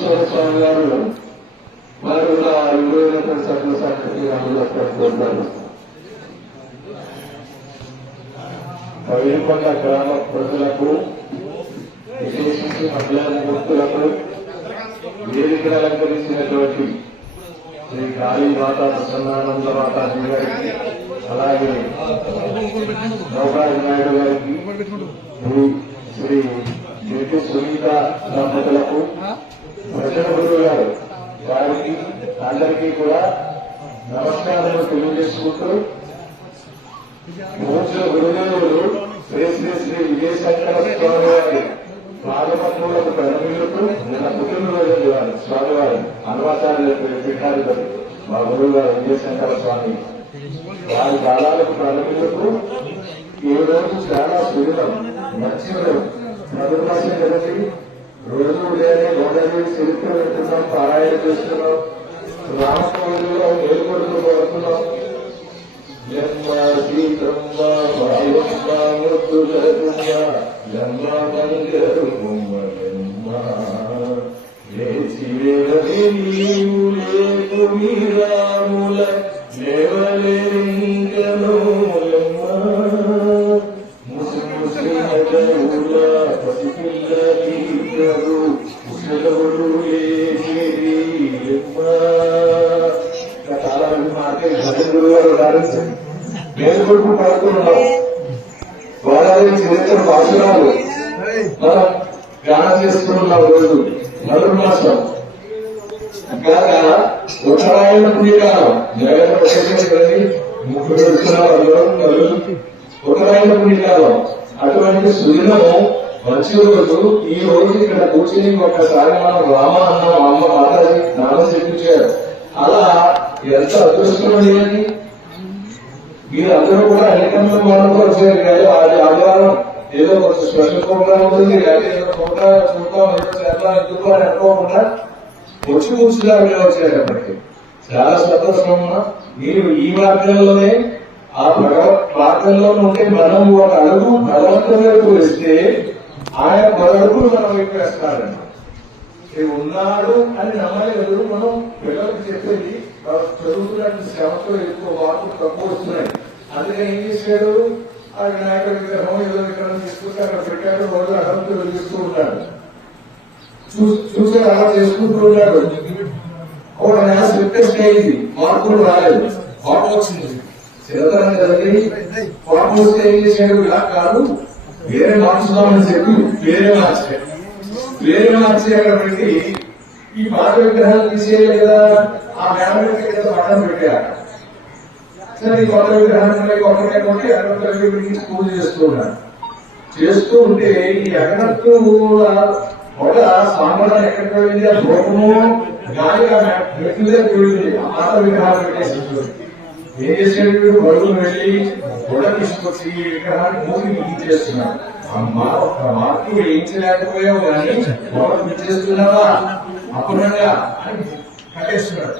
వెంకటేశ్వర స్వామి గారు వారు కూడా విలువైన సభ్యుల సంగతి అందులో కోరుతారు. పవిలికొండ గ్రామ ప్రజలకు విశేషించి మహిళా గుర్తులకు వేదికలు అలంకరించినటువంటి శ్రీ కాళీ మాత ప్రసన్నానంద మాతాజీ గారికి, అలాగే నౌకాజీ నాయుడు గారికి, శ్రీ శ్రీ సునీత దంపతులకు, ప్రజల గురువు గారు వారికి అందరికీ కూడా నమస్కారాలు తెలియజేసుకుంటూ, పూజ గురుదేవులు శ్రీ శ్రీ శ్రీ విజయశంకర స్వామి వారి పాదపత్రులకు ప్రణమిల్లుతూ నిన్న పుట్టినరోజు వారు స్వామివారు అన్వాచార్య పీఠాధిపతి మా గురువు గారు విజయశంకర స్వామి వారి పాదాలకు ప్రణమిల్లుతూ ఈ రోజు చాలా సుడితం మంచి మధుమాసం కదండి. రోజు ఉదయాన్నే గోదావరి చరిత్ర పెడుతున్నాం, పారాయణ చేస్తున్నాం, రామస్వామిలో మేలుకొడుతూ పడుతున్నాం. మేలుకొడుకు పడుతున్నాం. గోదావరి చరిత్ర పాసురాలు మనం ధ్యానం చేస్తున్నాం. రోజు మధుమాసం ఉత్తరాయణ పుణ్యకాలం ముగ్గురు ఉత్తరాయణ పుణ్యకాలం. అటువంటి సుదినము మంచి రోజు. ఈ రోజు ఇక్కడ కూర్చొని ఒక్కసారి మనం రామ అన్న అమ్మ మాతాజీ నామం చెప్పించారు. అలా ఎంత అదృష్టం లేని మీరందరూ కూడా అనేకంగా మనకు వచ్చారు. కానీ అది ఆదివారం ఏదో కొంచెం స్పెషల్ ప్రోగ్రామ్ ఉంటుంది, లేకపోతే ఏదో చూద్దాం ఏదో చేద్దాం ఎందుకు అని అనుకోకుండా వచ్చి కూర్చున్నారు. మీరు వచ్చేటప్పటికి చాలా సంతోషం. మీరు ఈ మార్గంలోనే ఆ మార్గంలో ఉంటే మనం ఒక అడుగు భగవంతుని వైపు వేస్తే ఆయన మరొడుగులు మనం వైపు వేస్తారండి. ఉన్నాడు అని నమ్మలేదు. మనం పిల్లలకు చెప్పేది చదువుతున్నట్టు శ్రమతో ఎక్కువ మార్పులు తక్కువ వస్తున్నాయి. అందుకని ఏం చేశాడు, ఆ వినాయకుడి విగ్రహం ఏదో విగ్రహం తీసుకుంటే అక్కడ పెట్టాడు. రోజు అహంతో వెలిగిస్తూ ఉన్నాడు. చూసే అలా చేసుకుంటూ ఉన్నాడు. ఒక రిక్వెస్ట్ అయింది, మార్పులు రాలేదు, కోపం వచ్చింది. చిరతరం కదండి, కోపం వస్తే ఏం చేశాడు, ఇలా కాదు వేరే మార్చుదామని చెప్పి వేరే మార్చి అక్కడ పెట్టి ఈ పాత విగ్రహాలు తీసేయాలి కదా, ఆ మేడకి ఏదో పట్టణం పెట్టారు. సరే ఈ కొత్త విగ్రహాన్ని కొత్తగా కొట్టి అక్కడ పూజ చేస్తూ ఉన్నాడు. చేస్తూ ఉంటే ఈ అగరత్తు ఒక సాంబారం ఎక్కడికి వెళ్ళింది, ఆ లోపము గాలి మెట్ల దగ్గర వెళ్ళింది. ఆ పాత విగ్రహాలు పెట్టేసి ఏం చేసేది, బరువులు వెళ్ళి గొడవ తీసుకొచ్చి ఈ విగ్రహాన్ని మూసి మిగిలిచేస్తున్నాడు. అమ్మా ఒక మార్పు వేయించలేకపోయావు కానీ గొడవ మిగిలిచేస్తున్నావా అప్పుడుగా అని కట్టేస్తున్నాడు.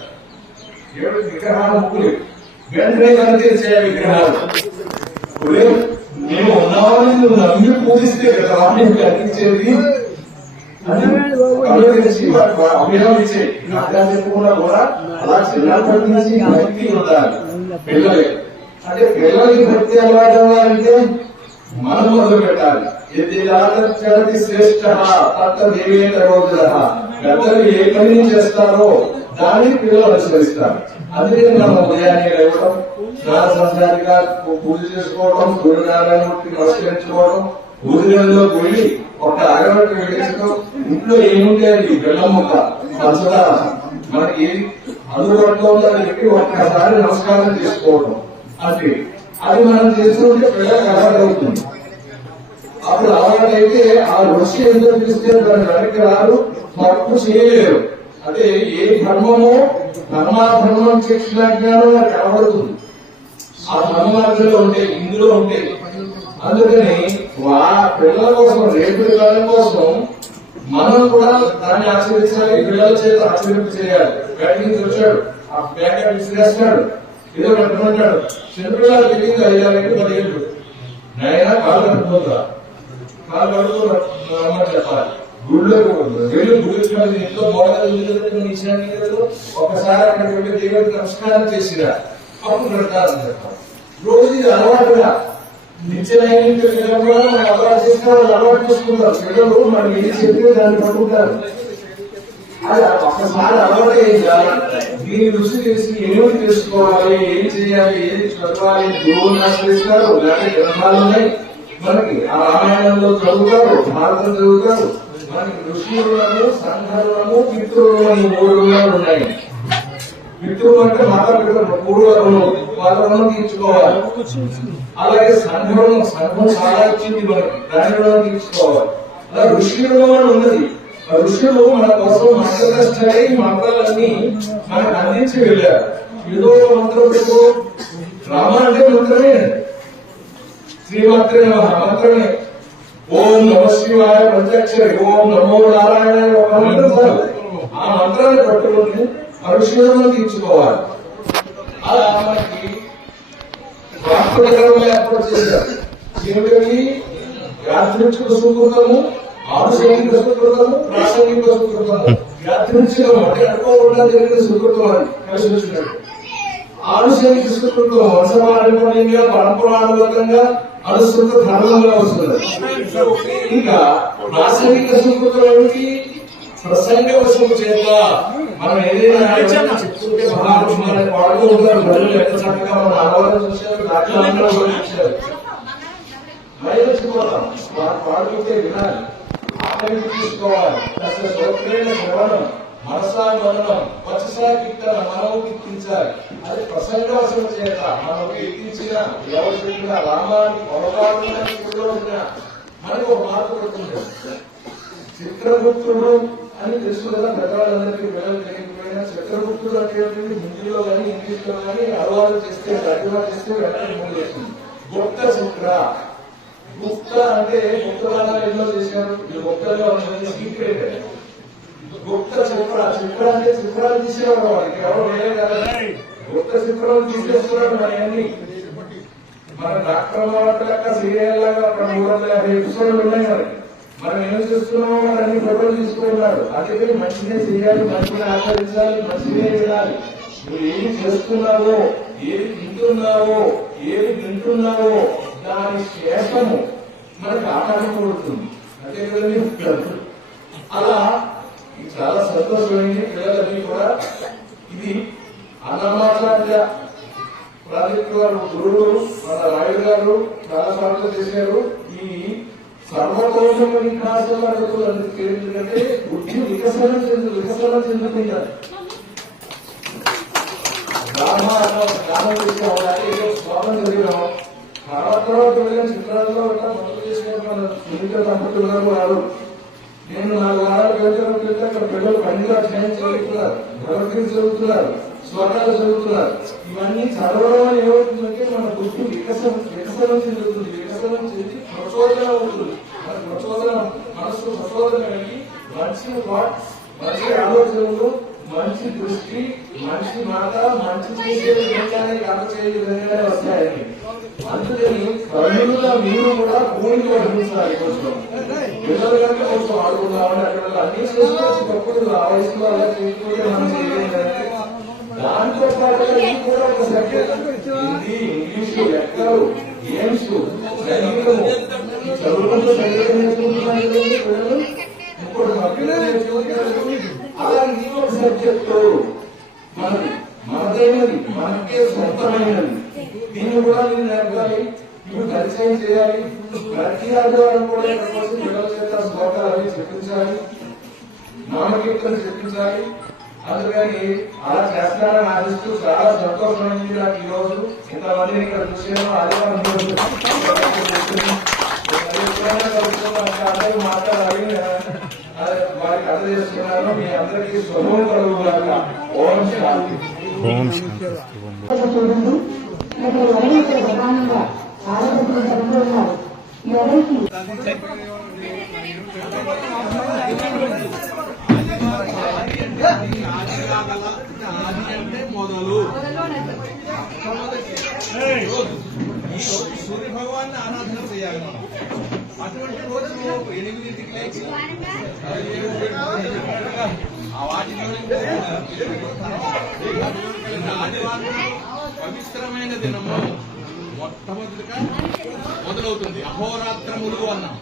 ఏడు విగ్రహాలు ముగ్గులు వెంటనే కనిపించే విగ్రహాలు మేము ఉన్నామని నువ్వు నమ్మి పూజిస్తే కదా వాటిని కనిపించేది అభినవించే అర్థం చెప్పుకున్నా కూడా అలా చిన్నప్పటి నుంచి భక్తి ఉండాలి పిల్లలకి. అంటే పిల్లలకి భక్తి అలవాటు అవ్వాలంటే మనం మొదలు పెట్టాలి. చరతి శ్రేష్ఠ తత్వ దేవేంద్ర పెద్దలు ఏ పని చేస్తారో దాన్ని పిల్లలు అనుసరిస్తారు. అందుకని మనం ఉదయాన్నే లేవడం, స్నాన సంసారిగా పూజ చేసుకోవడం, సూర్యనారాయణమూర్తిని నమస్కరించుకోవడం, పూజలోకి వెళ్ళి ఒక అరగంట వెళ్ళేసుకో. ఇంట్లో ఏముంటే అది బెల్లం ముక్క పంచదార మనకి అందుబాటులో ఉందని చెప్పి ఒక్కసారి నమస్కారం చేసుకోవడం. అంటే అది మనం చేస్తుంటే పిల్లలకు అలవాటు అవుతుంది. అప్పుడు అలవాటు అయితే ఆ రుచి ఎందుకు పిలిస్తే దాన్ని వెనక్కి రారు, తప్పు చేయలేరు. అంటే ఏ ధర్మమో ధర్మాధర్మం శిక్షణాజ్ఞానం నాకు కనబడుతుంది. ఆ ధర్మార్థంలో ఉంటే ఇందులో ఉంటే అందుకని పిల్లల కోసం రేపటి కాలం కోసం మనం కూడా దాన్ని ఆచరించాలి. పిల్లల చేత ఆచరింపు చేయాలి. బయట నుంచి వచ్చాడు, ఆ బ్యాగ్ విసిరేస్తాడు, ఏదో కట్టుకుంటాడు. చిన్నపిల్లలు తెలియదు 5 ఏళ్ళు నైనా కాలు కట్టుకుంటా, కాలు కడుతూ రమ్మని చెప్పాలి. గుళ్ళో వెళ్ళి గుడి ఇంట్లో గోడలు ఇచ్చినట్టు ఒకసారి అక్కడికి వెళ్ళి దేవుడికి నమస్కారం చేసిరా అప్పుడు ప్రకారం చెప్తాం. రోజు ఇది అలవాటుగా నిత్యనైనా కూడా మనం అలవాటు చేసిన వాళ్ళు అలవాటు చేసుకుంటారు. పిల్లలు మనం ఏది చెప్పినా దాన్ని పట్టుకుంటారు. అది ఒక్కసారి అలవాటు దీని రుచి తెలిసి ఏమి తెలుసుకోవాలి, ఏం చేయాలి, ఏది చదవాలి, గురువుని ఆశ్రయిస్తారు. ఇలాంటి గ్రంథాలు ఉన్నాయి మనకి. ఆ రామాయణంలో చదువుతారు, భారతం చదువుతారు. మనకి ఋషులను, సంఘాలను, పితృలను 3 రుణాలు ఉన్నాయి. పితృలు అంటే మాతా పితృలు 3 రుణం, వాళ్ళ రుణం తీర్చుకోవాలి. అలాగే సంఘం చాలా ఇచ్చింది మనకి, దాని రుణం తీర్చుకోవాలి. అలా ఋషి రుణం ఉన్నది. ఋషులు మన కోసం మంత్రకష్టమై మంత్రాలన్నీ మనకు అందించి వెళ్ళారు. ఏదో మంత్రం పెట్టు, రామ అంటే మంత్రమే, శ్రీమాత్రే మంత్రమే. ఓం నమ శివాయ పంచాక్షరి, ఓం నమో నారాయణ ఒక మంత్రం చాలు. ఆ మంత్రాన్ని పట్టుకుని ఋషులను తీర్చుకోవాలి. అలా మనకి ప్రాప్తకరంగా ఏర్పాటు చేశారు. ఏమిటి యాత్రికుల సుకృతము, ఆనుషంగిక సుకృతము, ప్రాసంగిక సుకృతము. యాత్రికం అంటే అనుకోకుండా జరిగిన సుకృతం అని కలిసి వచ్చినట్టు. ఆనుషంగిక సుకృతం వంశపారంపర్యంగా పరంపరానుగతంగా అనుసృత ధర్మంగా వస్తుంది. ఇంకా ప్రాసంగిక సుకృతం ఏమిటి? ప్రసంగ వశము చేత మనం ఏదైనా చెప్తుంటే మహాపురుషులని వాడుతూ ఉంటారు. ప్రజలు ఎంత చక్కగా మనం ఆహ్వానం చూశారు, దాఖలాంలో చూపించారు. మైలచిపోతాం, పాడుకుంటే వినాలి, ఆకలి తీసుకోవాలి. అసలు శ్రోత్రేణ శ్రవణం, మనసా మననం, వచసా కీర్తన, మనము కీర్తించాలి. అది ప్రసంగవశం చేత మనం కీర్తించిన ఎవరు చెప్పినా రామాన్ని పొరపాటున మనకు ఒక మార్పు పడుతుంది. చిత్రగుప్తుడు అని తెలుసు కదా పెద్దవాళ్ళందరికీ, పిల్లలు తెలియకపోయినా. చిత్రగుప్తుడు అంటే హిందీలో కానీ ఇంగ్లీష్ లో కానీ అనువాదం చేస్తే, తర్జుమా చేస్తే వెంటనే ముందు వస్తుంది. గుప్త చిత్ర, గుప్త అంటే గుప్తరాగా ఎన్నో చేశారు. ఇది గుప్తలో సీక్రెట్. గుప్త చిత్ర, చిత్ర అంటే చిత్రాలు తీసేవాడు వాడికి ఎవరు వేరే కదా. గుప్త చిత్రాలు తీసేస్తున్నాడు మన అన్ని. మన డాక్టర్ వాటి లెక్క సీరియల్ లాగా 350 ఎపిసోడ్లు ఉన్నాయి మనకి. మనం ఏం చేస్తున్నామో మన అన్ని ఫోటోలు తీసుకున్నాడు. అందుకని మంచిగా చేయాలి, మంచిగా ఆచరించాలి, మంచిగా వినాలి. నువ్వు ఏమి చేస్తున్నావో, ఏది తింటున్నావో, ఏది వింటున్నావో దాని శేషము మనకి ఆటంకపడుతుంది. అంతే కదండి. అలా చాలా సంతోషమైంది. పిల్లలన్నీ కూడా ఇది అన్నమాచార్య ప్రాజెక్టు వారు గురువులు మన రాయుడు గారు చాలా సార్లు చేశారు. ఈ సర్వకోశం వికాసం అడుగుతుంది. ఎందుకంటే బుద్ధి వికసనం చెందుతుంది. జ్ఞానం చేసేవాళ్ళకి ఏదో స్వాగతం చదివినాం. తర్వాత వెళ్ళిన చిత్రాల్లో మొదలు చేసిన మన సునీత దంపతులు గారు వారు నేను 4 వారాలు పెంచడానికి వెళ్తే అక్కడ పిల్లలు పండుగ అధ్యాయం చదువుతున్నారు, భగవద్గీత చదువుతున్నారు, శ్లోకాలు చదువుతున్నారు. ఇవన్నీ చదవడం అని ఏమవుతుందంటే మన బుద్ధి వికసనం చెందుతుంది. వికసనం చెంది ప్రచోదన అవుతుంది. మన ప్రచోదన మనసు ప్రచోదన కలిగి మంచి ఆలోచనలు, మంచి దృష్టి, మంచి మాట, మంచి చేసే విధంగానే కాక చేసే విధంగానే వస్తాయని. అందుకని కన్నులుగా మీరు కూడా భూమికి పఠించాలి. కొంచెం పిల్లలు కంటే కొంచెం ఆడుకుందామని అక్కడ అన్ని చేసుకోవచ్చు. తప్పుడు ఆ వయసులో అలా చేయకపోతే మనం చేయలేదు. దాంతో పాటు ఇది కూడా ఒక సబ్జెక్ట్. హిందీ, ఇంగ్లీషు, లెక్కలు, గేమ్స్, సంగీతము, ఈ చదువులతో సంగీతం నేర్చుకుంటున్నారు పిల్లలు. ఇప్పుడు అలా ఇది ఒక సబ్జెక్టు మనదైనది, మనకే సొంతమైనది. దీన్ని కూడా నేను నేర్పాలి, ఇవి పరిచయం చేయాలి. ప్రతి ఆదివారం కూడా కోసం పిల్లల చేత శ్లోకాలు అవి చెప్పించాలి, నామకీర్తన చెప్పించాలి. అందుకని అలా చేస్తానని ఆశిస్తూ చాలా సంతోషమైంది నాకు ఈ రోజు. ఇంతమందిని ఇక్కడ చూసాను. ఆదివారం అందరూ మాట్లాడాలి, వారికి అందజేస్తున్నాను. మీ అందరికీ శుభం కలుగుగాక. ఓం శాంతి. మొదలు సూర్య భగవాన్ని ఆరాధన చేయాలి మనం. అటువంటి రోజు 8ంటికి లేచి ఆ వాటిలో ఆదివారం పవిత్రమైన దినము మొట్టమొదటిగా మొదలవుతుంది. అహోరాత్రములు అన్నాం.